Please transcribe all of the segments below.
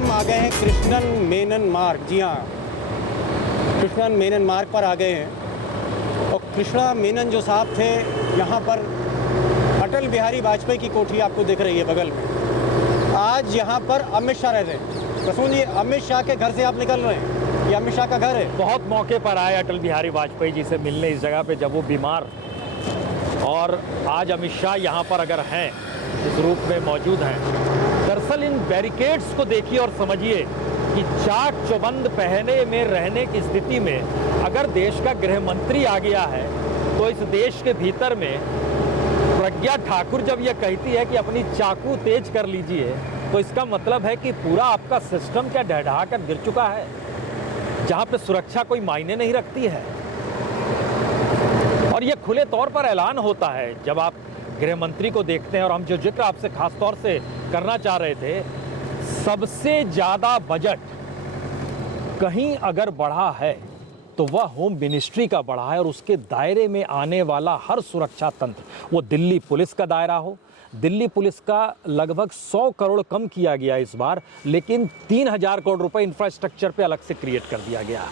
हम आ गए हैं कृष्णन मेनन मार्ग। जी हाँ, कृष्णन मेनन मार्ग पर आ गए हैं। और कृष्णा मेनन जो साहब थे, यहाँ पर अटल बिहारी वाजपेयी की कोठी आपको दिख रही है बगल में। आज यहाँ पर अमित शाह रह रहे हैं। प्रसून जी, अमित शाह के घर से आप निकल रहे हैं, ये अमित शाह का घर है। बहुत मौके पर आए अटल बिहारी वाजपेयी जी से मिलने इस जगह पे जब वो बीमार, और आज अमित शाह यहाँ पर अगर हैं, इस रूप में मौजूद हैं। दरअसल इन बैरिकेड्स को देखिए और समझिए कि चाक चौबंद पहने में रहने की स्थिति में अगर देश का गृह मंत्री आ गया है, तो इस देश के भीतर में प्रज्ञा ठाकुर जब ये कहती है कि अपनी चाकू तेज कर लीजिए, तो इसका मतलब है कि पूरा आपका सिस्टम क्या ढह कर गिर चुका है, जहाँ पे सुरक्षा कोई मायने नहीं रखती है। और ये खुले तौर पर ऐलान होता है जब आप गृह मंत्री को देखते हैं। और हम जो जिक्र आपसे खास तौर से करना चाह रहे थे, सबसे ज्यादा बजट कहीं अगर बढ़ा है तो वह होम मिनिस्ट्री का बढ़ा है, और उसके दायरे में आने वाला हर सुरक्षा तंत्र, वो दिल्ली पुलिस का दायरा हो, दिल्ली पुलिस का लगभग 100 करोड़ कम किया गया इस बार, लेकिन 3000 करोड़ रुपए इंफ्रास्ट्रक्चर पे अलग से क्रिएट कर दिया गया।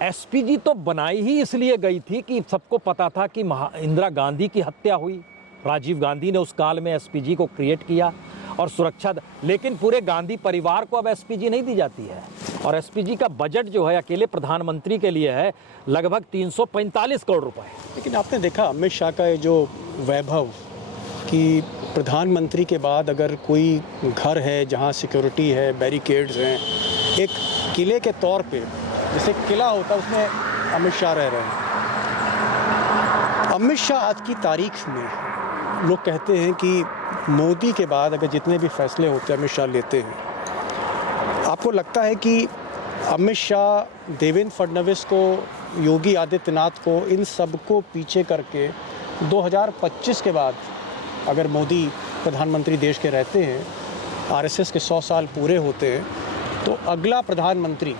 एसपीजी तो बनाई ही इसलिए गई थी कि सबको पता था कि इंदिरा गांधी की हत्या हुई, राजीव गांधी ने उस काल में एसपीजी को क्रिएट किया और सुरक्षा, लेकिन पूरे गांधी परिवार को अब एसपीजी नहीं दी जाती है। और एसपीजी का बजट जो है अकेले प्रधानमंत्री के लिए है लगभग 345 करोड़ रुपए। लेकिन आपने देखा अमित शाह का ये जो वैभव कि प्रधानमंत्री के बाद अगर कोई घर है जहां सिक्योरिटी है, बैरिकेड्स हैं, एक किले के तौर पे जैसे किला होता है, उसमें अमित शाह रह रहे हैं। अमित शाह आज की तारीख में लोग कहते हैं कि मोदी के बाद अगर जितने भी फैसले होते हैं अमित शाह लेते हैं। आपको लगता है कि अमित शाह, देवेंद्र फडणवीस को, योगी आदित्यनाथ को, इन सबको पीछे करके 2025 के बाद अगर मोदी प्रधानमंत्री देश के रहते हैं, आरएसएस के 100 साल पूरे होते हैं, तो अगला प्रधानमंत्री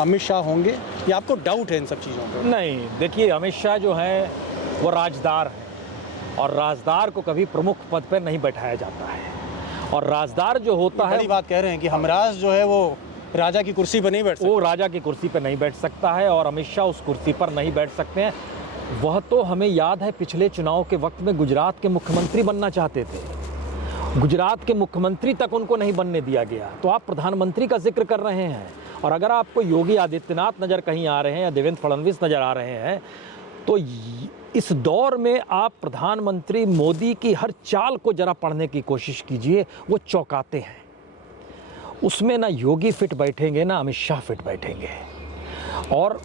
अमित शाह होंगे, या आपको डाउट है इन सब चीज़ों पर? नहीं, देखिए अमित शाह जो है वो राजदार है, और राजदार को कभी प्रमुख पद पर नहीं बैठाया जाता है। और राजदार जो होता है, बड़ी बात कह रहे हैं कि हमराज जो है वो राजा की कुर्सी पर नहीं बैठ सकता। वो राजा की कुर्सी पर नहीं बैठ सकता है, और अमित शाह उस कुर्सी पर नहीं बैठ सकते हैं। वह तो हमें याद है पिछले चुनाव के वक्त में गुजरात के मुख्यमंत्री बनना चाहते थे, गुजरात के मुख्यमंत्री तक उनको नहीं बनने दिया गया। तो आप प्रधानमंत्री का जिक्र कर रहे हैं, और अगर आपको योगी आदित्यनाथ नज़र कहीं आ रहे हैं या देवेंद्र फडणवीस नज़र आ रहे हैं, तो इस दौर में आप प्रधानमंत्री मोदी की हर चाल को जरा पढ़ने की कोशिश कीजिए। वो चौंकाते हैं, उसमें ना योगी फिट बैठेंगे ना अमित शाह फिट बैठेंगे। और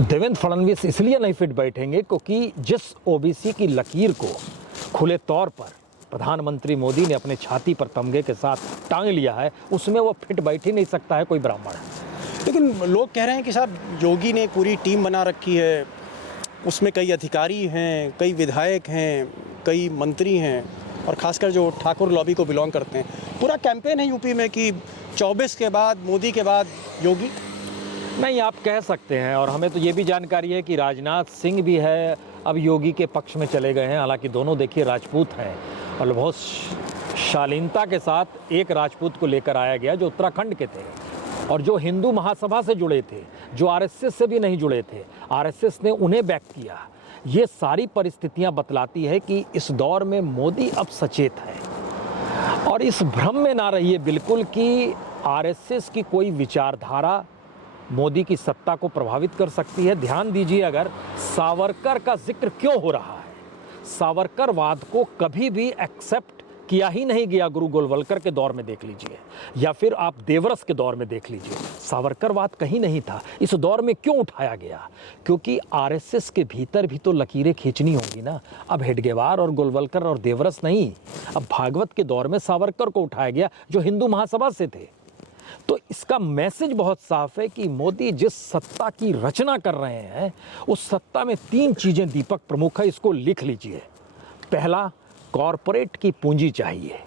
देवेंद्र फडणवीस इसलिए नहीं फिट बैठेंगे क्योंकि जिस ओबीसी की लकीर को खुले तौर पर प्रधानमंत्री मोदी ने अपने छाती पर तमगे के साथ टांग लिया है, उसमें वो फिट बैठ ही नहीं सकता है कोई ब्राह्मण। लेकिन लोग कह रहे हैं कि साहब योगी ने पूरी टीम बना रखी है, उसमें कई अधिकारी हैं, कई विधायक हैं, कई मंत्री हैं, और खासकर जो ठाकुर लॉबी को बिलोंग करते हैं। पूरा कैंपेन है यूपी में कि 24 के बाद, मोदी के बाद योगी। नहीं, आप कह सकते हैं। और हमें तो ये भी जानकारी है कि राजनाथ सिंह भी है अब योगी के पक्ष में चले गए हैं। हालांकि दोनों देखिए राजपूत हैं, और बहुत शालीनता के साथ एक राजपूत को लेकर आया गया जो उत्तराखंड के थे, और जो हिंदू महासभा से जुड़े थे, जो आरएसएस से भी नहीं जुड़े थे, आरएसएस ने उन्हें बैक किया। ये सारी परिस्थितियां बतलाती है कि इस दौर में मोदी अब सचेत है, और इस भ्रम में ना रहिए बिल्कुल कि आरएसएस की कोई विचारधारा मोदी की सत्ता को प्रभावित कर सकती है। ध्यान दीजिए, अगर सावरकर का जिक्र क्यों हो रहा है, सावरकरवाद को कभी भी एक्सेप्ट किया ही नहीं गया। गुरु गोलवलकर के दौर में देख लीजिए, या फिर आप देवरस के दौर में देख लीजिए, सावरकरवाद कहीं नहीं था। इस दौर में क्यों उठाया गया? क्योंकि आरएसएस के भीतर भी तो लकीरें खींचनी होंगी ना। अब हेडगेवार और गोलवलकर और देवरस नहीं, अब भागवत के दौर में सावरकर को उठाया गया जो हिंदू महासभा से थे। तो इसका मैसेज बहुत साफ है कि मोदी जिस सत्ता की रचना कर रहे हैं, उस सत्ता में 3 चीजें दीपक प्रमुख है, इसको लिख लीजिए। पहला, कॉरपोरेट की पूंजी चाहिए,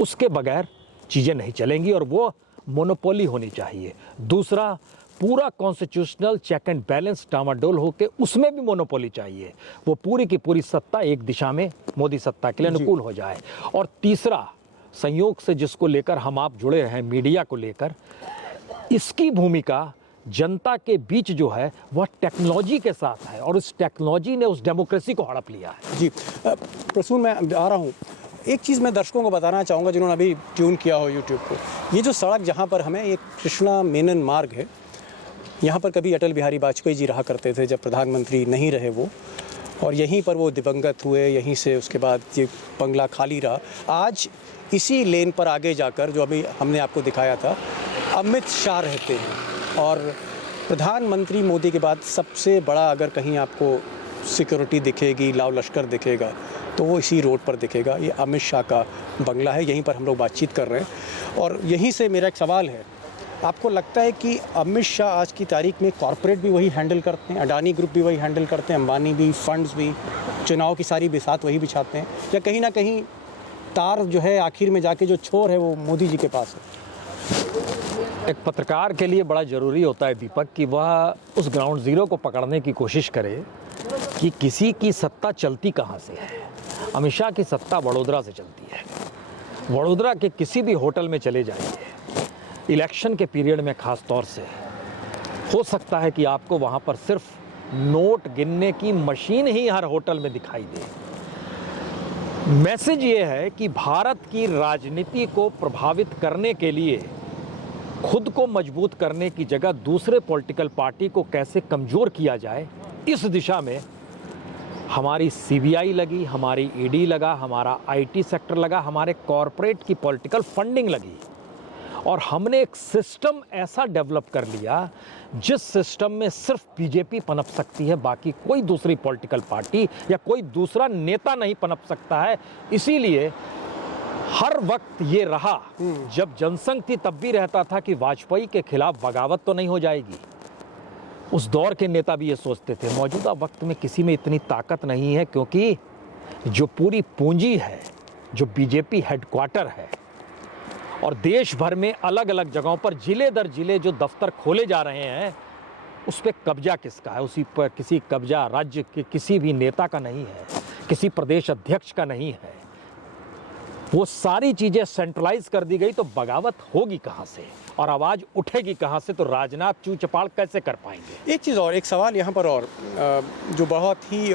उसके बगैर चीजें नहीं चलेंगी, और वो मोनोपोली होनी चाहिए। दूसरा, पूरा कॉन्स्टिट्यूशनल चेक एंड बैलेंस डामाडोल होकर उसमें भी मोनोपोली चाहिए, वो पूरी की पूरी सत्ता एक दिशा में मोदी सत्ता के लिए अनुकूल हो जाए। और तीसरा, संयोग से जिसको लेकर हम आप जुड़े हैं, मीडिया को लेकर, इसकी भूमिका जनता के बीच जो है वह टेक्नोलॉजी के साथ है और उस टेक्नोलॉजी ने उस डेमोक्रेसी को हड़प लिया है। जी प्रसून, मैं आ रहा हूँ। एक चीज़ मैं दर्शकों को बताना चाहूँगा जिन्होंने अभी ट्यून किया हो यूट्यूब को, ये जो सड़क जहाँ पर हमें, एक कृष्णा मेनन मार्ग है, यहाँ पर कभी अटल बिहारी वाजपेयी जी रहा करते थे जब प्रधानमंत्री नहीं रहे वो, और यहीं पर वो दिवंगत हुए, यहीं से उसके बाद ये बंगला खाली रहा। आज इसी लेन पर आगे जाकर जो अभी हमने आपको दिखाया था, अमित शाह रहते हैं, और प्रधानमंत्री मोदी के बाद सबसे बड़ा अगर कहीं आपको सिक्योरिटी दिखेगी, लाव लश्कर दिखेगा, तो वो इसी रोड पर दिखेगा। ये अमित शाह का बंगला है, यहीं पर हम लोग बातचीत कर रहे हैं। और यहीं से मेरा एक सवाल है, आपको लगता है कि अमित शाह आज की तारीख में कॉरपोरेट भी वही हैंडल करते हैं, अडानी ग्रुप भी वही हैंडल करते हैं, अंबानी भी, फंड्स भी, चुनाव की सारी बिसात वही बिछाते हैं, या कहीं ना कहीं तार जो है आखिर में जाके जो छोर है वो मोदी जी के पास है? एक पत्रकार के लिए बड़ा ज़रूरी होता है दीपक कि वह उस ग्राउंड ज़ीरो को पकड़ने की कोशिश करे कि किसी की सत्ता चलती कहाँ से है। अमित शाह की सत्ता वडोदरा से चलती है। वडोदरा के किसी भी होटल में चले जाइए, इलेक्शन के पीरियड में ख़ास तौर से, हो सकता है कि आपको वहाँ पर सिर्फ नोट गिनने की मशीन ही हर होटल में दिखाई दे। मैसेज ये है कि भारत की राजनीति को प्रभावित करने के लिए खुद को मजबूत करने की जगह दूसरे पॉलिटिकल पार्टी को कैसे कमज़ोर किया जाए, इस दिशा में हमारी सीबीआई लगी, हमारी ईडी लगा, हमारा आईटी सेक्टर लगा, हमारे कॉरपोरेट की पॉलिटिकल फंडिंग लगी, और हमने एक सिस्टम ऐसा डेवलप कर लिया जिस सिस्टम में सिर्फ बीजेपी पनप सकती है, बाकी कोई दूसरी पॉलिटिकल पार्टी या कोई दूसरा नेता नहीं पनप सकता है। इसीलिए हर वक्त ये रहा, जब जनसंघ थी तब भी रहता था कि वाजपेयी के खिलाफ बगावत तो नहीं हो जाएगी। उस दौर के नेता भी ये सोचते थे। मौजूदा वक्त में किसी में इतनी ताकत नहीं है, क्योंकि जो पूरी पूंजी है, जो बीजेपी हेडक्वार्टर है, और देश भर में अलग अलग जगहों पर जिले दर जिले जो दफ्तर खोले जा रहे हैं, उस पर कब्जा किसका है? उसी पर किसी कब्जा राज्य के किसी भी नेता का नहीं है, किसी प्रदेश अध्यक्ष का नहीं है। वो सारी चीजें सेंट्रलाइज कर दी गई, तो बगावत होगी कहां से और आवाज उठेगी कहां से? तो राजनाथ चू चपाल कैसे कर पाएंगे? एक चीज़ और, एक सवाल यहाँ पर और जो बहुत ही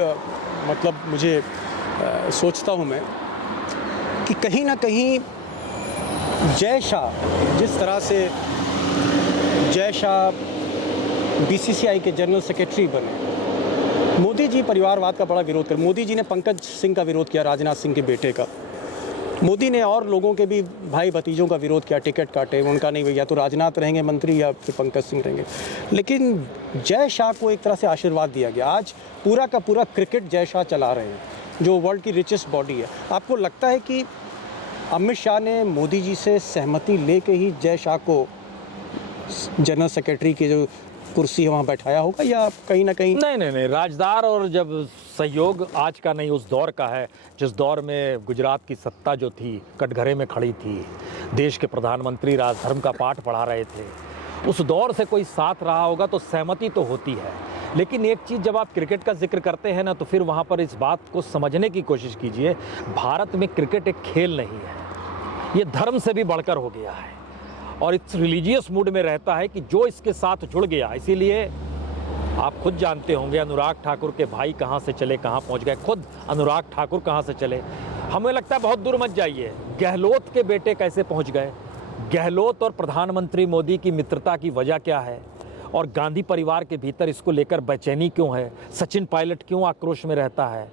मतलब मुझे सोचता हूँ मैं कि कहीं ना कहीं जय शाह, जिस तरह से जय शाह बीसीसीआई के जनरल सेक्रेटरी बने, मोदी जी परिवारवाद का बड़ा विरोध कर, मोदी जी ने पंकज सिंह का विरोध किया, राजनाथ सिंह के बेटे का, मोदी ने और लोगों के भी भाई भतीजों का विरोध किया, टिकट काटे, उनका नहीं भैया तो राजनाथ रहेंगे मंत्री या फिर पंकज सिंह रहेंगे, लेकिन जय शाह को एक तरह से आशीर्वाद दिया गया। आज पूरा का पूरा क्रिकेट जय शाह चला रहे हैं, जो वर्ल्ड की रिचेस्ट बॉडी है। आपको लगता है कि अमित शाह ने मोदी जी से सहमति लेके ही जय शाह को जनरल सेक्रेटरी की जो कुर्सी है वहाँ बैठाया होगा, या कहीं ना कहीं? नहीं, राजदार और जब सहयोग आज का नहीं, उस दौर का है जिस दौर में गुजरात की सत्ता जो थी कटघरे में खड़ी थी, देश के प्रधानमंत्री राजधर्म का पाठ पढ़ा रहे थे, उस दौर से कोई साथ रहा होगा तो सहमति तो होती है। लेकिन एक चीज़, जब आप क्रिकेट का जिक्र करते हैं ना, तो फिर वहाँ पर इस बात को समझने की कोशिश कीजिए, भारत में क्रिकेट एक खेल नहीं है, ये धर्म से भी बढ़कर हो गया है और इस रिलीजियस मूड में रहता है कि जो इसके साथ जुड़ गया। इसीलिए आप खुद जानते होंगे अनुराग ठाकुर के भाई कहाँ से चले कहाँ पहुँच गए, खुद अनुराग ठाकुर कहाँ से चले। हमें लगता है बहुत दूर मत जाइए, गहलोत के बेटे कैसे पहुँच गए, गहलोत और प्रधानमंत्री मोदी की मित्रता की वजह क्या है, और गांधी परिवार के भीतर इसको लेकर बेचैनी क्यों है, सचिन पायलट क्यों आक्रोश में रहता है,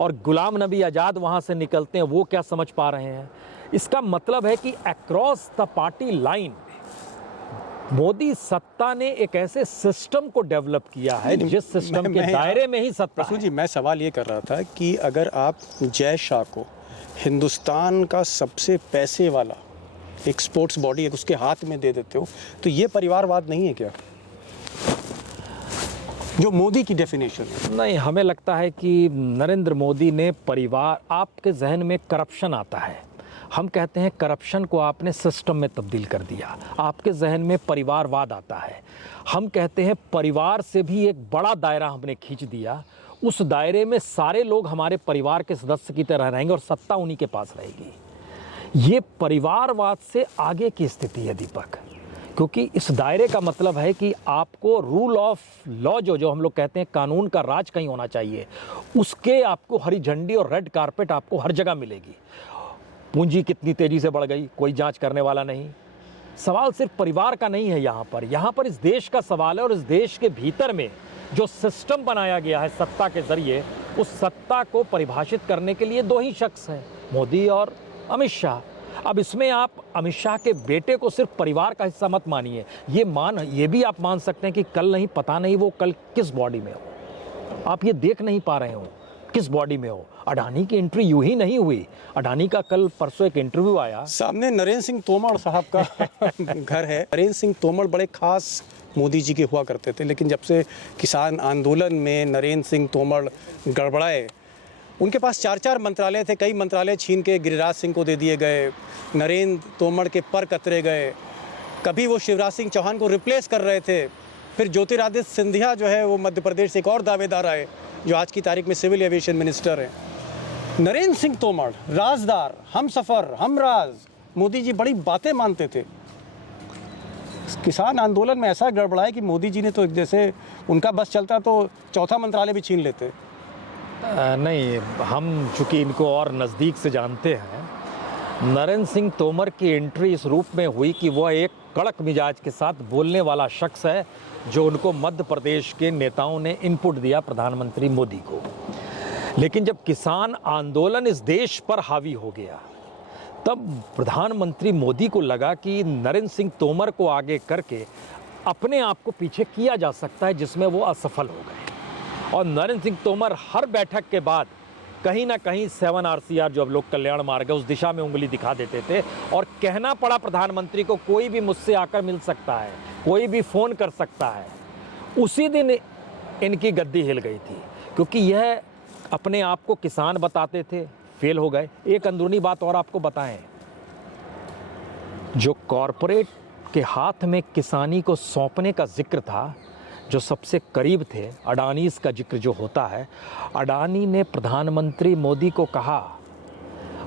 और गुलाम नबी आज़ाद वहाँ से निकलते हैं, वो क्या समझ पा रहे हैं। इसका मतलब है कि across the party line Modi सत्ता ने एक ऐसे सिस्टम को डेवलप किया है जिस सिस्टम के दायरे में ही सत्ता है। जी, मैं सवाल ये कर रहा था कि अगर आप जय शाह को हिंदुस्तान का सबसे पैसे वाला एक स्पोर्ट्स बॉडी है उसके हाथ में दे देते हो, तो ये परिवारवाद नहीं है क्या, जो मोदी की डेफिनेशन है? नहीं, हमें लगता है कि नरेंद्र मोदी ने परिवार, आपके जहन में करप्शन आता है, हम कहते हैं करप्शन को आपने सिस्टम में तब्दील कर दिया, आपके जहन में परिवारवाद आता है, हम कहते हैं परिवार से भी एक बड़ा दायरा हमने खींच दिया, उस दायरे में सारे लोग हमारे परिवार के सदस्य की तरह रहेंगे और सत्ता उन्हीं के पास रहेगी। ये परिवारवाद से आगे की स्थिति है दीपक, क्योंकि इस दायरे का मतलब है कि आपको रूल ऑफ लॉ जो हम लोग कहते हैं कानून का राज कहीं होना चाहिए, उसके आपको हरी झंडी और रेड कारपेट आपको हर जगह मिलेगी। पूंजी कितनी तेजी से बढ़ गई, कोई जांच करने वाला नहीं। सवाल सिर्फ परिवार का नहीं है, यहाँ पर इस देश का सवाल है। और इस देश के भीतर में जो सिस्टम बनाया गया है सत्ता के जरिए, उस सत्ता को परिभाषित करने के लिए दो ही शख्स हैं, मोदी और अमित शाह। अब इसमें आप अमित शाह के बेटे को सिर्फ परिवार का हिस्सा मत मानिए। ये भी आप मान सकते हैं कि कल नहीं, पता नहीं वो कल किस बॉडी में हो, आप ये देख नहीं पा रहे हो किस बॉडी में हो। अडानी की एंट्री यूं ही नहीं हुई। अडानी का कल परसों एक इंटरव्यू आया, सामने नरेंद्र सिंह तोमर साहब का घर है। नरेंद्र सिंह तोमर बड़े खास मोदी जी के हुआ करते थे, लेकिन जब से किसान आंदोलन में नरेंद्र सिंह तोमर गड़बड़ाए, उनके पास 4-4 मंत्रालय थे, कई मंत्रालय छीन के गिरिराज सिंह को दे दिए गए, नरेंद्र तोमर के पर कतरे गए। कभी वो शिवराज सिंह चौहान को रिप्लेस कर रहे थे, फिर ज्योतिरादित्य सिंधिया जो है वो मध्य प्रदेश से एक और दावेदार आए, जो आज की तारीख में सिविल एविएशन मिनिस्टर हैं। नरेंद्र सिंह तोमर राजदार, हमसफर, हमराज, मोदी जी बड़ी बातें मानते थे। किसान आंदोलन में ऐसा गड़बड़ा है कि मोदी जी ने तो जैसे उनका बस चलता तो चौथा मंत्रालय भी छीन लेते। नहीं, हम चूंकि इनको और नज़दीक से जानते हैं, नरेंद्र सिंह तोमर की एंट्री इस रूप में हुई कि वह एक कड़क मिजाज के साथ बोलने वाला शख्स है, जो उनको मध्य प्रदेश के नेताओं ने इनपुट दिया प्रधानमंत्री मोदी को। लेकिन जब किसान आंदोलन इस देश पर हावी हो गया, तब प्रधानमंत्री मोदी को लगा कि नरेंद्र सिंह तोमर को आगे करके अपने आप को पीछे किया जा सकता है, जिसमें वो असफल हो गए। और नरेंद्र सिंह तोमर हर बैठक के बाद कहीं ना कहीं 7 RCR जो अब लोग कल्याण मार्ग है उस दिशा में उंगली दिखा देते थे, और कहना पड़ा प्रधानमंत्री को कोई भी मुझसे आकर मिल सकता है, कोई भी फ़ोन कर सकता है। उसी दिन इनकी गद्दी हिल गई थी, क्योंकि यह अपने आप को किसान बताते थे, फेल हो गए। एक अंदरूनी बात और आपको बताएं, जो कॉरपोरेट के हाथ में किसानी को सौंपने का जिक्र था, जो सबसे करीब थे, अडानीज़ का जिक्र जो होता है, अडानी ने प्रधानमंत्री मोदी को कहा,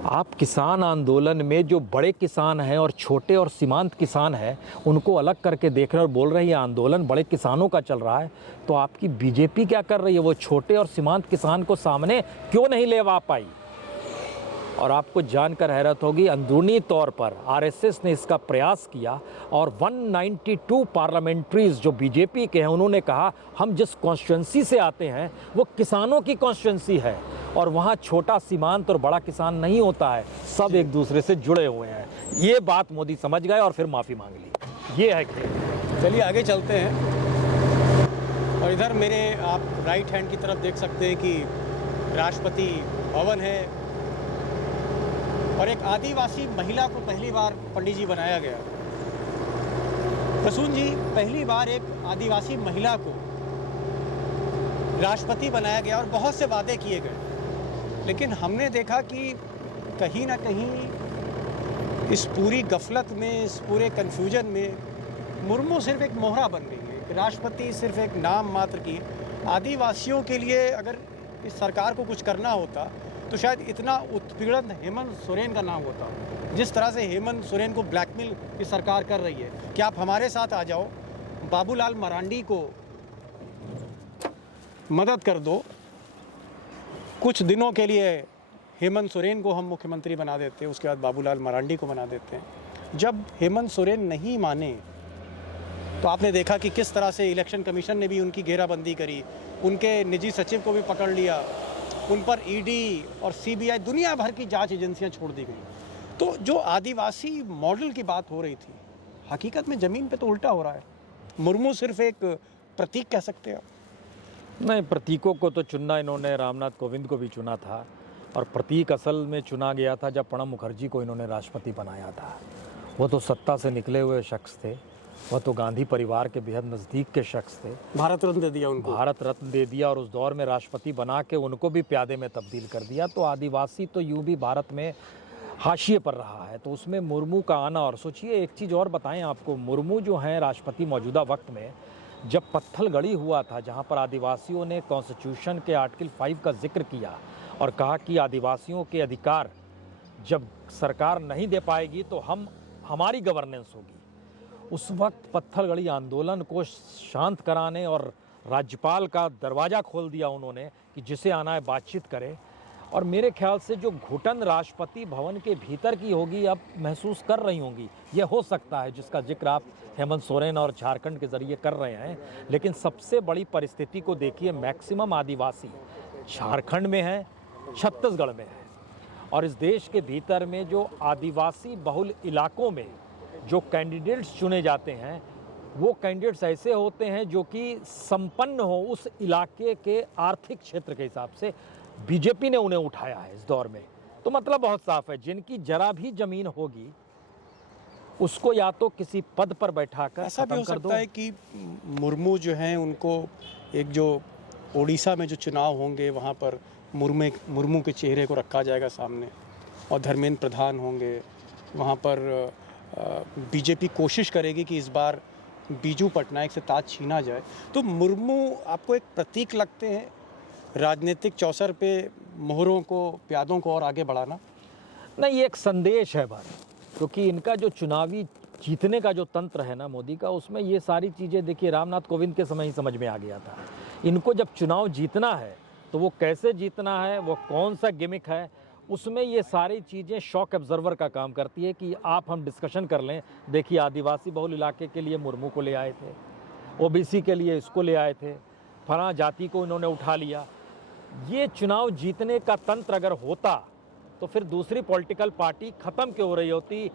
आप किसान आंदोलन में जो बड़े किसान हैं और छोटे और सीमांत किसान हैं उनको अलग करके देख रहे और बोल रहे हैं ये आंदोलन बड़े किसानों का चल रहा है, तो आपकी बीजेपी क्या कर रही है, वो छोटे और सीमांत किसान को सामने क्यों नहीं ले आ पाई। और आपको जानकर हैरत होगी, अंदरूनी तौर पर आरएसएस ने इसका प्रयास किया और 192 पार्लियामेंट्रीज जो बीजेपी के हैं, उन्होंने कहा हम जिस कॉन्स्टिट्यूंसी से आते हैं वो किसानों की कॉन्स्टिट्यूंसी है, और वहाँ छोटा सीमांत और बड़ा किसान नहीं होता है, सब एक दूसरे से जुड़े हुए हैं। ये बात मोदी समझ गए और फिर माफ़ी मांग ली। ये है खेल। चलिए आगे चलते हैं। और इधर मेरे आप राइट हैंड की तरफ देख सकते हैं कि राष्ट्रपति भवन है, और एक आदिवासी महिला को पहली बार पंडित जी बनाया गया। प्रसून जी, पहली बार एक आदिवासी महिला को राष्ट्रपति बनाया गया और बहुत से वादे किए गए, लेकिन हमने देखा कि कहीं ना कहीं इस पूरी गफलत में, इस पूरे कन्फ्यूजन में मुर्मू सिर्फ एक मोहरा बन गई है। राष्ट्रपति सिर्फ एक नाम मात्र की। आदिवासियों के लिए अगर इस सरकार को कुछ करना होता तो शायद इतना उत्पीड़न हेमंत सोरेन का नाम होता। जिस तरह से हेमंत सोरेन को ब्लैकमेल इस सरकार कर रही है कि आप हमारे साथ आ जाओ, बाबूलाल मरांडी को मदद कर दो, कुछ दिनों के लिए हेमंत सोरेन को हम मुख्यमंत्री बना देते हैं, उसके बाद बाबूलाल मरांडी को बना देते हैं। जब हेमंत सोरेन नहीं माने तो आपने देखा कि किस तरह से इलेक्शन कमीशन ने भी उनकी घेराबंदी करी, उनके निजी सचिव को भी पकड़ लिया, उन पर ईडी और सीबीआई दुनिया भर की जांच एजेंसियां छोड़ दी गई। तो जो आदिवासी मॉडल की बात हो रही थी, हकीकत में ज़मीन पे तो उल्टा हो रहा है। मुर्मू सिर्फ एक प्रतीक कह सकते हैं। नहीं, प्रतीकों को तो चुनना इन्होंने रामनाथ कोविंद को भी चुना था, और प्रतीक असल में चुना गया था जब प्रणब मुखर्जी को इन्होंने राष्ट्रपति बनाया था। वो तो सत्ता से निकले हुए शख्स थे, वह तो गांधी परिवार के बेहद नज़दीक के शख्स थे। भारत रत्न दे दिया उनको, भारत रत्न दे दिया, और उस दौर में राष्ट्रपति बना के उनको भी प्यादे में तब्दील कर दिया। तो आदिवासी तो यूँ भी भारत में हाशिए पर रहा है, तो उसमें मुर्मू का आना। और सोचिए एक चीज़ और बताएं आपको, मुर्मू जो हैं राष्ट्रपति मौजूदा वक्त में, जब पत्थलगड़ी हुआ था जहाँ पर आदिवासियों ने कॉन्स्टिट्यूशन के आर्टिकल 5 का जिक्र किया और कहा कि आदिवासियों के अधिकार जब सरकार नहीं दे पाएगी तो हमारी गवर्नेंस होगी। उस वक्त पत्थलगड़ी आंदोलन को शांत कराने और राज्यपाल का दरवाज़ा खोल दिया उन्होंने कि जिसे आना है बातचीत करे। और मेरे ख्याल से जो घुटन राष्ट्रपति भवन के भीतर की होगी अब महसूस कर रही होंगी, ये हो सकता है, जिसका जिक्र आप हेमंत सोरेन और झारखंड के ज़रिए कर रहे हैं। लेकिन सबसे बड़ी परिस्थिति को देखिए, मैक्सिमम आदिवासी झारखंड में है, छत्तीसगढ़ में है, और इस देश के भीतर में जो आदिवासी बहुल इलाकों में जो कैंडिडेट्स चुने जाते हैं वो कैंडिडेट्स ऐसे होते हैं जो कि संपन्न हो उस इलाके के आर्थिक क्षेत्र के हिसाब से। बीजेपी ने उन्हें उठाया है इस दौर में, तो मतलब बहुत साफ है, जिनकी जरा भी जमीन होगी उसको या तो किसी पद पर बैठाकर ऐसा भी हो खत्म कर दो। सकता है कि मुर्मू जो हैं उनको एक जो ओडिशा में जो चुनाव होंगे वहाँ पर मुर्मू के चेहरे को रखा जाएगा सामने, और धर्मेंद्र प्रधान होंगे वहाँ पर। बीजेपी कोशिश करेगी कि इस बार बीजू पटनायक से ताज छीना जाए। तो मुर्मू आपको एक प्रतीक लगते हैं राजनीतिक चौसर पे मोहरों को, प्यादों को और आगे बढ़ाना? नहीं, ये एक संदेश है बस, क्योंकि इनका जो चुनावी जीतने का जो तंत्र है ना मोदी का, उसमें ये सारी चीज़ें देखिए रामनाथ कोविंद के समय ही समझ में आ गया था। इनको जब चुनाव जीतना है तो वो कैसे जीतना है, वो कौन सा गिमिक है, उसमें ये सारी चीज़ें शॉक ऑब्जर्वर का काम करती है कि आप हम डिस्कशन कर लें। देखिए आदिवासी बहुल इलाके के लिए मुर्मू को ले आए थे, ओबीसी के लिए इसको ले आए थे, फलां जाति को इन्होंने उठा लिया। ये चुनाव जीतने का तंत्र अगर होता तो फिर दूसरी पॉलिटिकल पार्टी ख़त्म क्यों हो रही होती।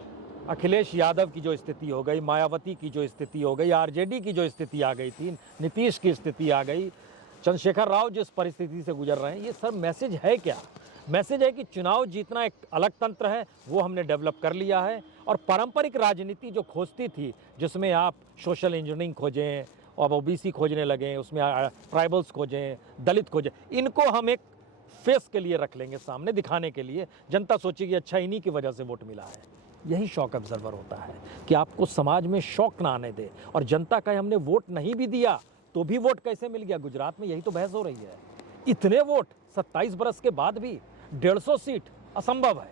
अखिलेश यादव की जो स्थिति हो गई, मायावती की जो स्थिति हो गई, आरजेडी की जो स्थिति आ गई थी, नीतीश की स्थिति आ गई, चंद्रशेखर राव जिस परिस्थिति से गुजर रहे हैं, ये सब मैसेज है क्या? मैसेज है कि चुनाव जीतना एक अलग तंत्र है, वो हमने डेवलप कर लिया है। और पारंपरिक राजनीति जो खोजती थी, जिसमें आप सोशल इंजीनियरिंग खोजें और ओबीसी खोजने लगे, उसमें ट्राइबल्स खोजें, दलित खोजें, इनको हम एक फेस के लिए रख लेंगे सामने दिखाने के लिए। जनता सोचेगी अच्छा इन्हीं की वजह से वोट मिला है। यही शॉक ऑब्जर्वर होता है कि आपको समाज में शॉक ना आने दे। और जनता का हमने वोट नहीं भी दिया तो भी वोट कैसे मिल गया? गुजरात में यही तो बहस हो रही है। इतने वोट 27 बरस के बाद भी 150 सीट असंभव है।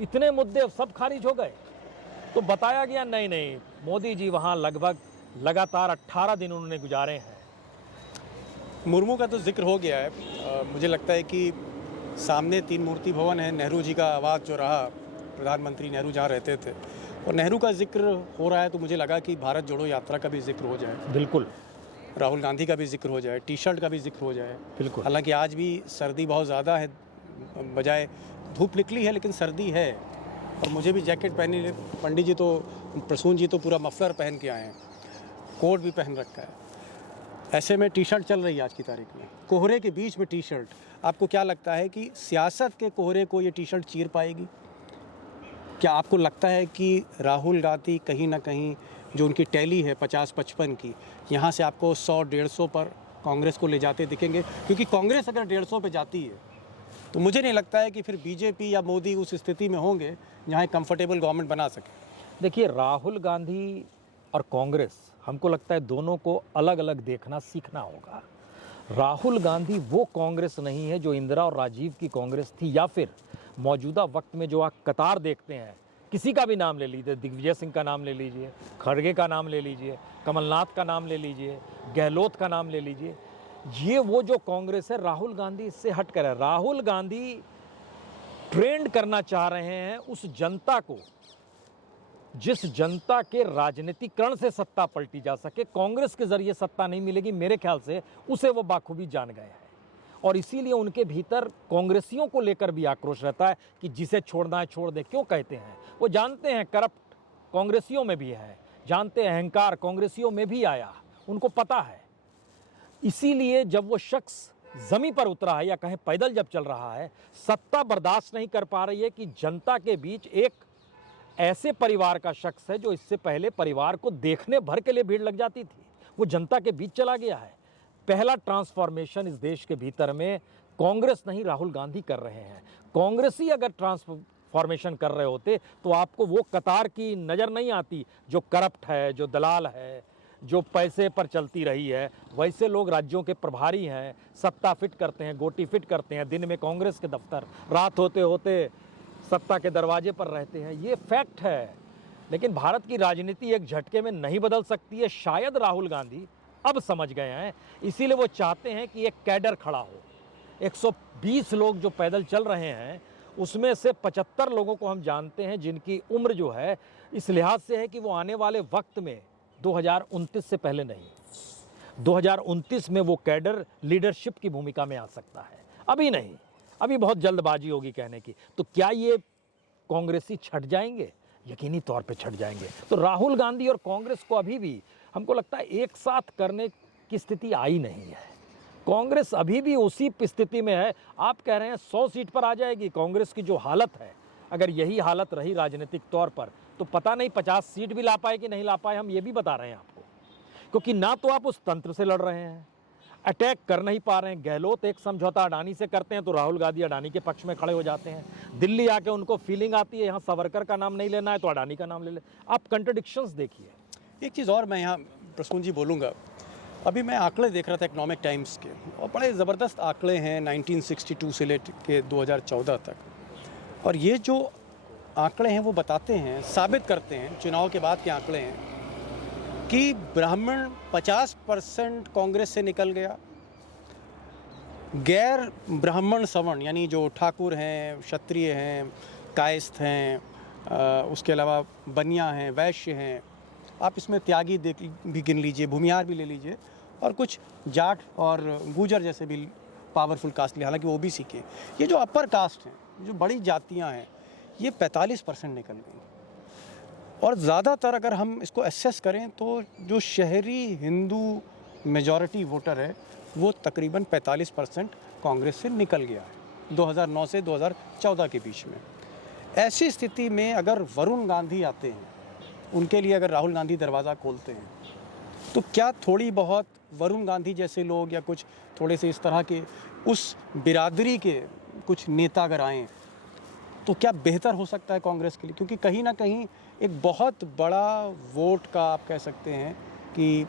इतने मुद्दे सब खारिज हो गए। तो बताया गया नहीं, मोदी जी वहाँ लगभग लगातार 18 दिन उन्होंने गुजारे हैं। मुर्मू का तो जिक्र हो गया है। मुझे लगता है कि सामने 3 मूर्ति भवन है, नेहरू जी का आवास जो रहा, प्रधानमंत्री नेहरू जहाँ रहते थे, और नेहरू का जिक्र हो रहा है, तो मुझे लगा कि भारत जोड़ो यात्रा का भी जिक्र हो जाए। बिल्कुल। राहुल गांधी का भी जिक्र हो जाए, टी शर्ट का भी जिक्र हो जाए। बिल्कुल। हालांकि आज भी सर्दी बहुत ज़्यादा है, बजाय धूप निकली है लेकिन सर्दी है, और मुझे भी जैकेट पहनी। पंडित जी तो, प्रसून जी तो पूरा मफलर पहन के आए हैं, कोट भी पहन रखा है। ऐसे में टी शर्ट चल रही है आज की तारीख में, कोहरे के बीच में टी शर्ट। आपको क्या लगता है कि सियासत के कोहरे को ये टी शर्ट चीर पाएगी? क्या आपको लगता है कि राहुल गांधी कहीं ना कहीं जो उनकी टैली है 50-55 की, यहाँ से आपको 100-150 पर कांग्रेस को ले जाते दिखेंगे? क्योंकि कांग्रेस अगर 150 पे जाती है तो मुझे नहीं लगता है कि फिर बीजेपी या मोदी उस स्थिति में होंगे जहाँ एक कंफर्टेबल गवर्नमेंट बना सके। देखिए राहुल गांधी और कांग्रेस, हमको लगता है दोनों को अलग अलग देखना सीखना होगा। राहुल गांधी वो कांग्रेस नहीं है जो इंदिरा और राजीव की कांग्रेस थी, या फिर मौजूदा वक्त में जो आप कतार देखते हैं, किसी का भी नाम ले लीजिए, दिग्विजय सिंह का नाम ले लीजिए, खड़गे का नाम ले लीजिए, कमलनाथ का नाम ले लीजिए, गहलोत का नाम ले लीजिए, ये वो जो कांग्रेस है, राहुल गांधी इससे हट कर है। राहुल गांधी ट्रेंड करना चाह रहे हैं उस जनता को जिस जनता के राजनीतिकरण से सत्ता पलटी जा सके। कांग्रेस के जरिए सत्ता नहीं मिलेगी, मेरे ख्याल से उसे वो बाखूबी जान गए हैं। और इसीलिए उनके भीतर कांग्रेसियों को लेकर भी आक्रोश रहता है कि जिसे छोड़ना है छोड़ दे। क्यों कहते हैं? वो जानते हैं करप्ट कांग्रेसियों में भी है, जानते हैं अहंकार कांग्रेसियों में भी आया, उनको पता है। इसीलिए जब वो शख्स जमीन पर उतरा है, या कहें पैदल जब चल रहा है, सत्ता बर्दाश्त नहीं कर पा रही है कि जनता के बीच एक ऐसे परिवार का शख्स है जो इससे पहले परिवार को देखने भर के लिए भीड़ लग जाती थी, वो जनता के बीच चला गया है। पहला ट्रांसफॉर्मेशन इस देश के भीतर में कांग्रेस नहीं, राहुल गांधी कर रहे हैं। कांग्रेस ही अगर ट्रांसफॉर्मेशन कर रहे होते तो आपको वो कतार की नज़र नहीं आती जो करप्ट है, जो दलाल है, जो पैसे पर चलती रही है। वैसे लोग राज्यों के प्रभारी हैं, सत्ता फिट करते हैं, गोटी फिट करते हैं। दिन में कांग्रेस के दफ्तर, रात होते होते सत्ता के दरवाजे पर रहते हैं, ये फैक्ट है। लेकिन भारत की राजनीति एक झटके में नहीं बदल सकती है। शायद राहुल गांधी अब समझ गए हैं, इसीलिए वो चाहते हैं कि एक कैडर खड़ा हो। 120 लोग जो पैदल चल रहे हैं, उसमें से 75 लोगों को हम जानते हैं जिनकी उम्र जो है इस लिहाज से है कि वो आने वाले वक्त में 2029 से पहले नहीं, 2029 में वो कैडर लीडरशिप की भूमिका में आ सकता है। अभी नहीं, अभी बहुत जल्दबाजी होगी कहने की। तो क्या ये कांग्रेसी छट जाएंगे? यकीनी तौर पे छट जाएंगे। तो राहुल गांधी और कांग्रेस को अभी भी हमको लगता है एक साथ करने की स्थिति आई नहीं है। कांग्रेस अभी भी उसी स्थिति में है। आप कह रहे हैं 100 सीट पर आ जाएगी। कांग्रेस की जो हालत है, अगर यही हालत रही राजनीतिक तौर पर, तो पता नहीं 50 सीट भी ला पाए कि नहीं ला पाए। हम ये भी बता रहे हैं आपको, क्योंकि ना तो आप उस तंत्र से लड़ रहे हैं, अटैक कर नहीं पा रहे हैं। गहलोत एक समझौता अडानी से करते हैं तो राहुल गांधी अडानी के पक्ष में खड़े हो जाते हैं। दिल्ली आके उनको फीलिंग आती है यहाँ सावरकर का नाम नहीं लेना है तो अडानी का नाम ले ले। आप कंट्रडिक्शंस देखिए। एक चीज़ और मैं यहाँ प्रसून जी बोलूँगा। अभी मैं आंकड़े देख रहा था इकोनॉमिक टाइम्स के, और बड़े ज़बरदस्त आंकड़े हैं 1962 से लेकर 2014 तक। और ये जो आंकड़े हैं वो बताते हैं, साबित करते हैं, चुनाव के बाद के आंकड़े हैं कि ब्राह्मण 50% कांग्रेस से निकल गया। गैर ब्राह्मण सवर्ण यानी जो ठाकुर हैं, क्षत्रिय हैं, कायस्थ हैं, उसके अलावा बनिया हैं, वैश्य हैं, आप इसमें त्यागी भी गिन लीजिए, भूमिहार भी ले लीजिए, और कुछ जाट और गुजर जैसे भी पावरफुल कास्ट लिए, हालांकि वो ओबीसी के। ये जो अपर कास्ट हैं, जो बड़ी जातियां हैं, ये 45% निकल गई। और ज़्यादातर अगर हम इसको एसेस करें तो जो शहरी हिंदू मेजॉरिटी वोटर है वो तकरीबन 45% कांग्रेस से निकल गया है 2009 से 2014 के बीच में। ऐसी स्थिति में अगर वरुण गांधी आते हैं, उनके लिए अगर राहुल गांधी दरवाज़ा खोलते हैं, तो क्या थोड़ी बहुत वरुण गांधी जैसे लोग या कुछ थोड़े से इस तरह के उस बिरादरी के कुछ नेता अगर आएँ तो क्या बेहतर हो सकता है कांग्रेस के लिए? क्योंकि कहीं ना कहीं एक बहुत बड़ा वोट का आप कह सकते हैं कि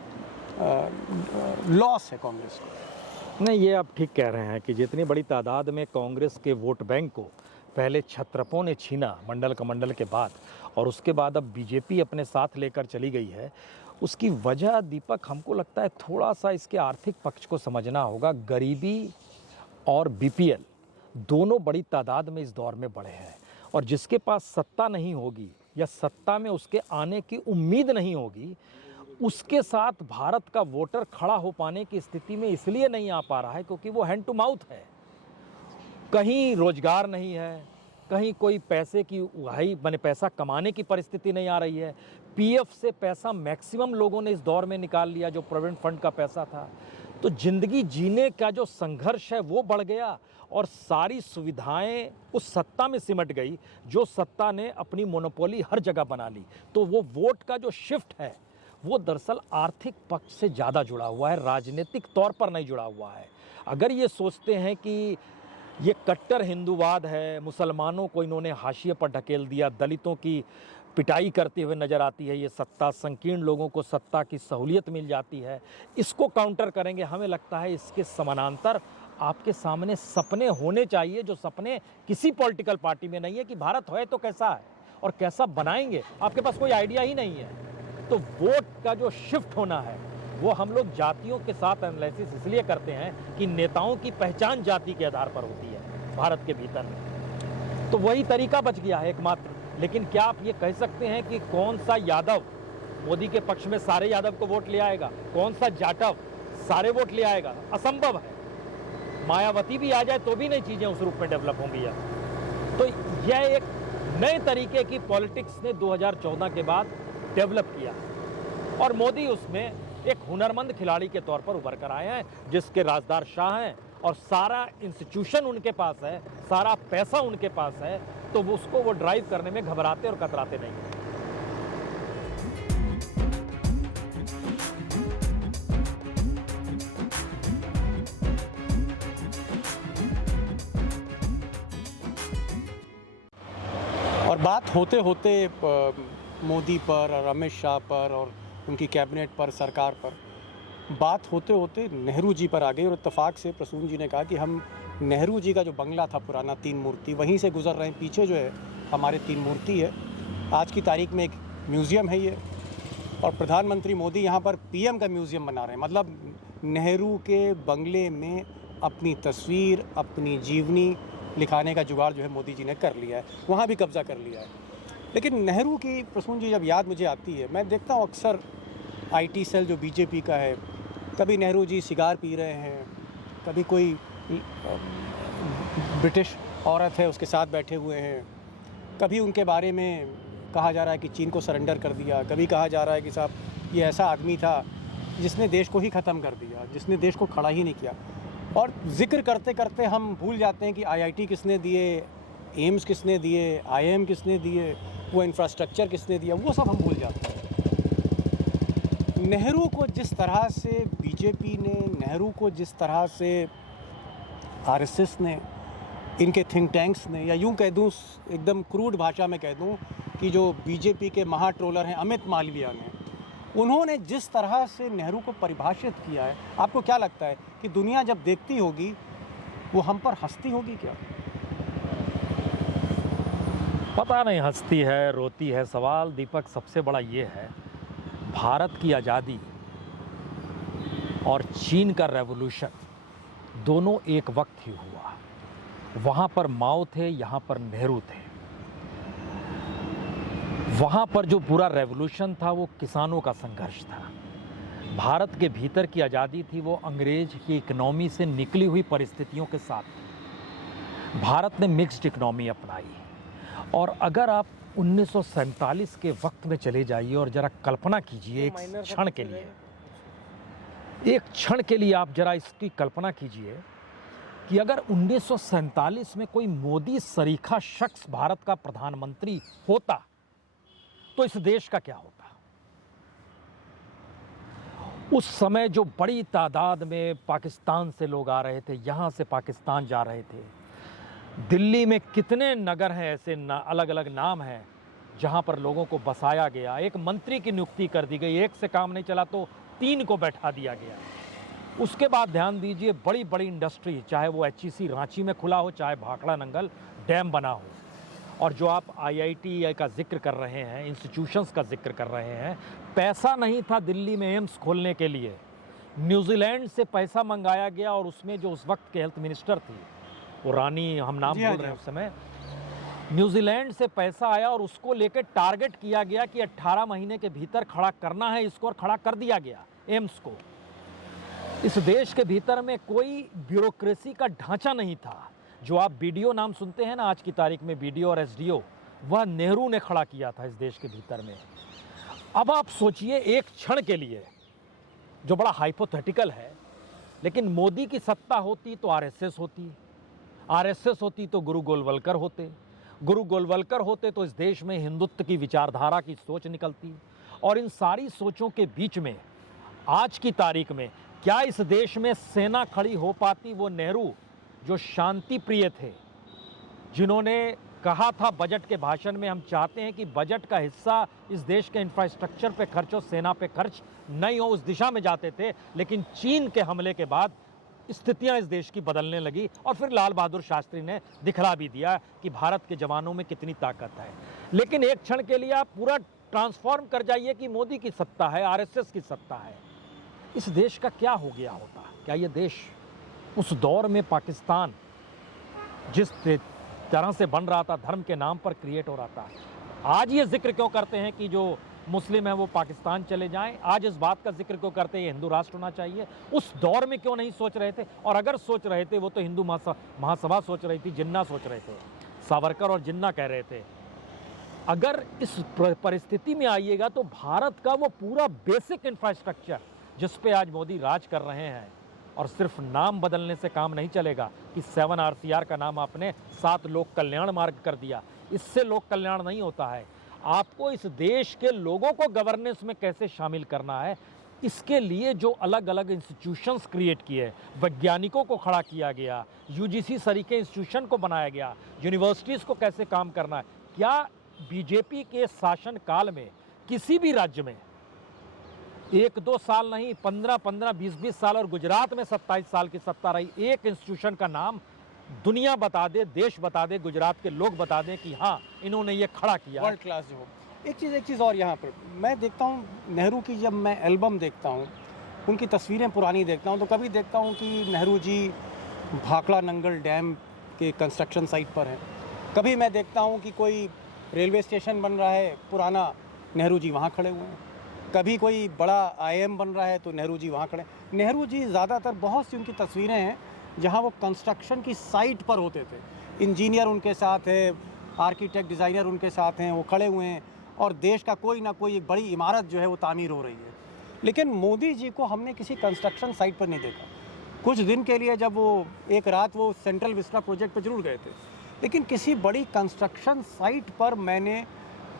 लॉस है कांग्रेस को। नहीं, ये आप ठीक कह रहे हैं कि जितनी बड़ी तादाद में कांग्रेस के वोट बैंक को पहले क्षत्रपों ने छीना मंडल कमंडल के बाद, और उसके बाद अब बीजेपी अपने साथ लेकर चली गई है, उसकी वजह दीपक हमको लगता है थोड़ा सा इसके आर्थिक पक्ष को समझना होगा। गरीबी और बीपीएल दोनों बड़ी तादाद में इस दौर में बढ़े हैं, और जिसके पास सत्ता नहीं होगी या सत्ता में उसके आने की उम्मीद नहीं होगी, उसके साथ भारत का वोटर खड़ा हो पाने की स्थिति में इसलिए नहीं आ पा रहा है क्योंकि वो हैंड टू माउथ है। कहीं रोजगार नहीं है, कहीं कोई पैसे की उगाही बने पैसा कमाने की परिस्थिति नहीं आ रही है। पीएफ से पैसा मैक्सिमम लोगों ने इस दौर में निकाल लिया, जो प्रोविडेंट फंड का पैसा था। तो जिंदगी जीने का जो संघर्ष है वो बढ़ गया, और सारी सुविधाएं उस सत्ता में सिमट गई जो सत्ता ने अपनी मोनोपोली हर जगह बना ली। तो वो वोट का जो शिफ्ट है वो दरअसल आर्थिक पक्ष से ज़्यादा जुड़ा हुआ है, राजनीतिक तौर पर नहीं जुड़ा हुआ है। अगर ये सोचते हैं कि ये कट्टर हिंदूवाद है, मुसलमानों को इन्होंने हाशिए पर ढकेल दिया, दलितों की पिटाई करते हुए नज़र आती है ये सत्ता, संकीर्ण लोगों को सत्ता की सहूलियत मिल जाती है, इसको काउंटर करेंगे, हमें लगता है इसके समानांतर आपके सामने सपने होने चाहिए, जो सपने किसी पॉलिटिकल पार्टी में नहीं है कि भारत है तो कैसा है और कैसा बनाएंगे। आपके पास कोई आइडिया ही नहीं है। तो वोट का जो शिफ्ट होना है वो हम लोग जातियों के साथ एनालिसिस इसलिए करते हैं कि नेताओं की पहचान जाति के आधार पर होती है भारत के भीतर में। तो वही तरीका बच गया है एकमात्र। लेकिन क्या आप ये कह सकते हैं कि कौन सा यादव मोदी के पक्ष में सारे यादव को वोट ले आएगा, कौन सा जाटव सारे वोट ले आएगा? असंभव है। मायावती भी आ जाए तो भी नहीं चीजें उस रूप में डेवलप होंगी। तो यह एक नए तरीके की पॉलिटिक्स ने 2014 के बाद डेवलप किया, और मोदी उसमें एक हुनरमंद खिलाड़ी के तौर पर उभर कर आए हैं, जिसके राजदार शाह हैं और सारा इंस्टीट्यूशन उनके पास है, सारा पैसा उनके पास है, तो वो उसको वो ड्राइव करने में घबराते और कतराते नहीं हैं। और बात होते होते मोदी पर और अमित शाह पर और उनकी कैबिनेट पर, सरकार पर बात होते होते नेहरू जी पर आ गई, और इत्तेफाक से प्रसून जी ने कहा कि हम नेहरू जी का जो बंगला था पुराना, तीन मूर्ति, वहीं से गुजर रहे हैं। पीछे जो है हमारे तीन मूर्ति है। आज की तारीख में एक म्यूज़ियम है ये, और प्रधानमंत्री मोदी यहाँ पर पीएम का म्यूज़ियम बना रहे हैं। मतलब नेहरू के बंगले में अपनी तस्वीर, अपनी जीवनी लिखाने का जुगाड़ जो है मोदी जी ने कर लिया है, वहाँ भी कब्ज़ा कर लिया है। लेकिन नेहरू की, प्रसून जी, जब याद मुझे आती है, मैं देखता हूँ अक्सर आईटी सेल जो बीजेपी का है, कभी नेहरू जी सिगार पी रहे हैं, कभी कोई ब्रिटिश औरत है उसके साथ बैठे हुए हैं, कभी उनके बारे में कहा जा रहा है कि चीन को सरेंडर कर दिया, कभी कहा जा रहा है कि साहब ये ऐसा आदमी था जिसने देश को ही ख़त्म कर दिया, जिसने देश को खड़ा ही नहीं किया। और जिक्र करते करते हम भूल जाते हैं कि आईआईटी किसने दिए, एम्स किसने दिए, आईआईएम किसने दिए, वो इंफ्रास्ट्रक्चर किसने दिया, वो सब हम भूल जाते हैं। नेहरू को जिस तरह से बीजेपी ने, नेहरू को जिस तरह से आरएसएस ने, इनके थिंक टैंक्स ने, या यूं कह दूं एकदम क्रूड भाषा में कह दूं कि जो बीजेपी के महा ट्रोलर हैं अमित मालविया ने, उन्होंने जिस तरह से नेहरू को परिभाषित किया है, आपको क्या लगता है कि दुनिया जब देखती होगी वो हम पर हंसती होगी क्या? पता नहीं हंसती है, रोती है। सवाल दीपक सबसे बड़ा ये है, भारत की आज़ादी और चीन का रेवोल्यूशन दोनों एक वक्त ही हुआ। वहाँ पर माओ थे, यहाँ पर नेहरू थे। वहाँ पर जो पूरा रेवोल्यूशन था वो किसानों का संघर्ष था। भारत के भीतर की आज़ादी थी वो अंग्रेज की इकोनॉमी से निकली हुई परिस्थितियों के साथ। भारत ने मिक्स्ड इकोनॉमी अपनाई। और अगर आप 1947 के वक्त में चले जाइए और ज़रा कल्पना कीजिए एक क्षण के लिए, एक क्षण के लिए आप ज़रा इसकी कल्पना कीजिए कि अगर 1947 में कोई मोदी सरीखा शख्स भारत का प्रधानमंत्री होता तो इस देश का क्या होता। उस समय जो बड़ी तादाद में पाकिस्तान से लोग आ रहे थे, यहाँ से पाकिस्तान जा रहे थे। दिल्ली में कितने नगर हैं ऐसे, अलग अलग नाम हैं जहाँ पर लोगों को बसाया गया। एक मंत्री की नियुक्ति कर दी गई, एक से काम नहीं चला तो 3 को बैठा दिया गया। उसके बाद ध्यान दीजिए, बड़ी बड़ी इंडस्ट्री, चाहे वो एचईसी रांची में खुला हो, चाहे भाखड़ा नंगल डैम बना हो। और जो आप आईआईटी का जिक्र कर रहे हैं, इंस्टीट्यूशंस का जिक्र कर रहे हैं, पैसा नहीं था दिल्ली में एम्स खोलने के लिए। न्यूजीलैंड से पैसा मंगाया गया और उसमें जो उस वक्त के हेल्थ मिनिस्टर थी, वो रानी, हम नाम बोल रहे हैं उस समय, न्यूजीलैंड से पैसा आया और उसको लेकर टारगेट किया गया कि 18 महीने के भीतर खड़ा करना है इसको, और खड़ा कर दिया गया एम्स को। इस देश के भीतर में कोई ब्यूरोक्रेसी का ढांचा नहीं था। जो आप बीडीओ नाम सुनते हैं ना आज की तारीख में, बीडीओ और एसडीओ, वह नेहरू ने खड़ा किया था इस देश के भीतर में। अब आप सोचिए एक क्षण के लिए, जो बड़ा हाइपोथेटिकल है, लेकिन मोदी की सत्ता होती तो आरएसएस होती, आरएसएस होती तो गुरु गोलवलकर होते, गुरु गोलवलकर होते तो इस देश में हिंदुत्व की विचारधारा की सोच निकलती। और इन सारी सोचों के बीच में आज की तारीख में क्या इस देश में सेना खड़ी हो पाती? वो नेहरू जो शांति प्रिय थे, जिन्होंने कहा था बजट के भाषण में, हम चाहते हैं कि बजट का हिस्सा इस देश के इंफ्रास्ट्रक्चर पे खर्च हो, सेना पे खर्च नहीं हो, उस दिशा में जाते थे। लेकिन चीन के हमले के बाद स्थितियां इस देश की बदलने लगी और फिर लाल बहादुर शास्त्री ने दिखला भी दिया कि भारत के जवानों में कितनी ताकत है। लेकिन एक क्षण के लिए आप पूरा ट्रांसफॉर्म कर जाइए कि मोदी की सत्ता है, आरएसएस की सत्ता है, इस देश का क्या हो गया होता? क्या ये देश उस दौर में पाकिस्तान जिस तरह से बन रहा था, धर्म के नाम पर क्रिएट हो रहा था, आज ये जिक्र क्यों करते हैं कि जो मुस्लिम है वो पाकिस्तान चले जाएं? आज इस बात का जिक्र क्यों करते हैं हिंदू राष्ट्र होना चाहिए? उस दौर में क्यों नहीं सोच रहे थे? और अगर सोच रहे थे वो तो हिंदू महासभा सोच रही थी, जिन्ना सोच रहे थे, सावरकर और जिन्ना कह रहे थे। अगर इस परिस्थिति में आइएगा तो भारत का वो पूरा बेसिक इंफ्रास्ट्रक्चर जिस पे आज मोदी राज कर रहे हैं, और सिर्फ नाम बदलने से काम नहीं चलेगा कि 7 RCR का नाम आपने 7 लोक कल्याण मार्ग कर दिया, इससे लोक कल्याण नहीं होता है। आपको इस देश के लोगों को गवर्नेंस में कैसे शामिल करना है, इसके लिए जो अलग अलग इंस्टीट्यूशंस क्रिएट किए, वैज्ञानिकों को खड़ा किया गया, यूजीसी सरीके इंस्टीट्यूशन को बनाया गया, यूनिवर्सिटीज़ को कैसे काम करना है। क्या बीजेपी के शासन काल में किसी भी राज्य में 1-2 साल नहीं, 15-15, 20-20 साल, और गुजरात में 27 साल की सत्ता रही, एक इंस्टीट्यूशन का नाम दुनिया बता दे, देश बता दे, गुजरात के लोग बता दें कि हाँ इन्होंने ये खड़ा किया। वर्ल्ड क्लास जो हो। एक चीज़ और यहाँ पर मैं देखता हूँ, नेहरू की जब मैं एल्बम देखता हूँ, उनकी तस्वीरें पुरानी देखता हूँ, तो कभी देखता हूँ कि नेहरू जी भाखड़ा नंगल डैम के कंस्ट्रक्शन साइट पर हैं, कभी मैं देखता हूँ कि कोई रेलवे स्टेशन बन रहा है पुराना, नेहरू जी वहाँ खड़े हुए हैं, कभी कोई बड़ा IIM बन रहा है तो नेहरू जी वहाँ खड़े। नेहरू जी ज़्यादातर बहुत सी उनकी तस्वीरें हैं जहाँ वो कंस्ट्रक्शन की साइट पर होते थे, इंजीनियर उनके साथ है, आर्किटेक्ट डिज़ाइनर उनके साथ हैं, वो खड़े हुए हैं और देश का कोई ना कोई एक बड़ी इमारत जो है वो तामीर हो रही है। लेकिन मोदी जी को हमने किसी कंस्ट्रक्शन साइट पर नहीं देखा। कुछ दिन के लिए जब वो एक रात वो सेंट्रल विस्टा प्रोजेक्ट पर जरूर गए थे, लेकिन किसी बड़ी कंस्ट्रक्शन साइट पर मैंने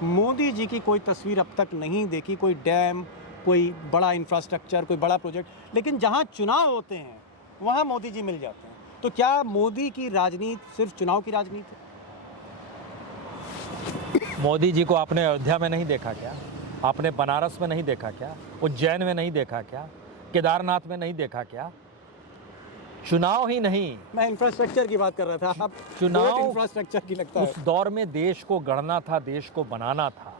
मोदी जी की कोई तस्वीर अब तक नहीं देखी। कोई डैम, कोई बड़ा इंफ्रास्ट्रक्चर, कोई बड़ा प्रोजेक्ट, लेकिन जहाँ चुनाव होते हैं वहाँ मोदी जी मिल जाते हैं। तो क्या मोदी की राजनीति सिर्फ चुनाव की राजनीति है? मोदी जी को आपने अयोध्या में नहीं देखा क्या? आपने बनारस में नहीं देखा क्या? उज्जैन में नहीं देखा क्या? केदारनाथ में नहीं देखा क्या? चुनाव ही नहीं, मैं इंफ्रास्ट्रक्चर की बात कर रहा था। आप चुनाव इंफ्रास्ट्रक्चर की लगता है। उस दौर में देश को गढ़ना था, देश को बनाना था।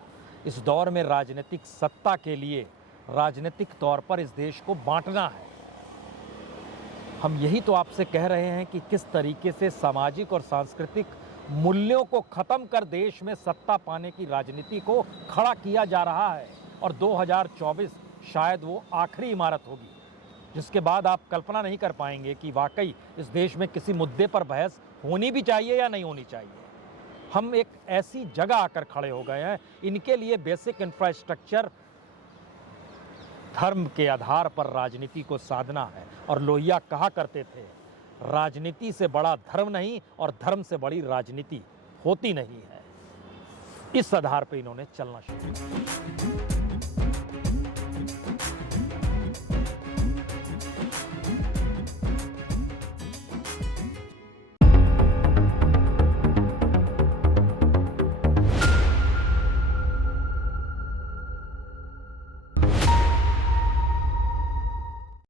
इस दौर में राजनीतिक सत्ता के लिए राजनीतिक तौर पर इस देश को बांटना है। हम यही तो आपसे कह रहे हैं कि किस तरीके से सामाजिक और सांस्कृतिक मूल्यों को खत्म कर देश में सत्ता पाने की राजनीति को खड़ा किया जा रहा है। और 2024 शायद वो आखिरी इमारत होगी जिसके बाद आप कल्पना नहीं कर पाएंगे कि वाकई इस देश में किसी मुद्दे पर बहस होनी भी चाहिए या नहीं होनी चाहिए। हम एक ऐसी जगह आकर खड़े हो गए हैं, इनके लिए बेसिक इंफ्रास्ट्रक्चर धर्म के आधार पर राजनीति को साधना है। और लोहिया कहा करते थे, राजनीति से बड़ा धर्म नहीं और धर्म से बड़ी राजनीति होती नहीं है। इस आधार पर इन्होंने चलना शुरू किया।